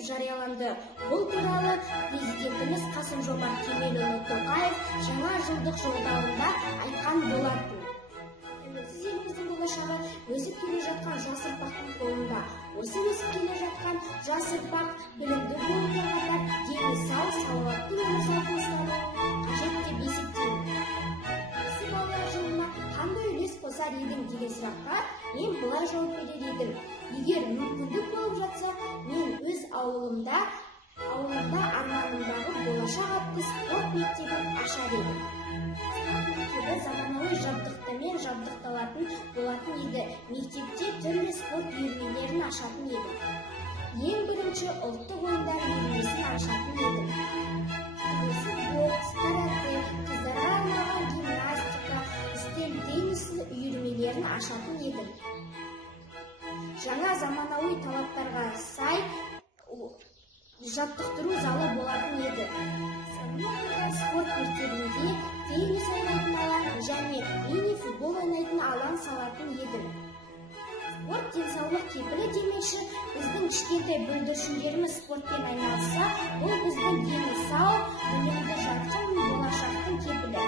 деп жарияланды. Бұл туралы президентіміз Қасым-Жомарт Кемелұлы Тоқаев жаңа жылдық жолдауында айтқан болатын. Тәуелсіз еліміздің болашағы өсіп келе жатқан жас ұрпақтың қолында. Осы өсіп келе жатқан жас ұрпақ білімді болумен қатар дені сау, салауатты өмір салтын ұстануы қажет деп есептеймін. Осы балалар жылына қандай үлес қосар едің деген сұраққа мен былай жауап берер едім. Егер мүмкіндік болып жатса, мен өз ауылымда арманымдағы болашақ атты спорт мектебін ашар едім. Спорт мектебі заманауи жабдықтармен жабдықталатын болатын еді. Мектепте түрлі спорт үйірмелерін ашатын едім. Ең бірінші ұлттық ойындар үйірмесін ашатын едім. Бокс, карате, қыздарға арналған гимнастика, үстел теннисі үйірмелерін ашатын едім. Жаңа заманауи талаптарға сай жаттықтыру залы болатын еді. Сонымен қатар спорт мектебінде теннис ойнайтын алаң және мини-футбол ойнайтын алаң салатын едім. Спорт денсаулық кепілі демекші, біздің кішкентай бүлдіршіндеріміз спортпен айналысса, бұл біздің дені сау, білімді жарқын болашақтың кепілі.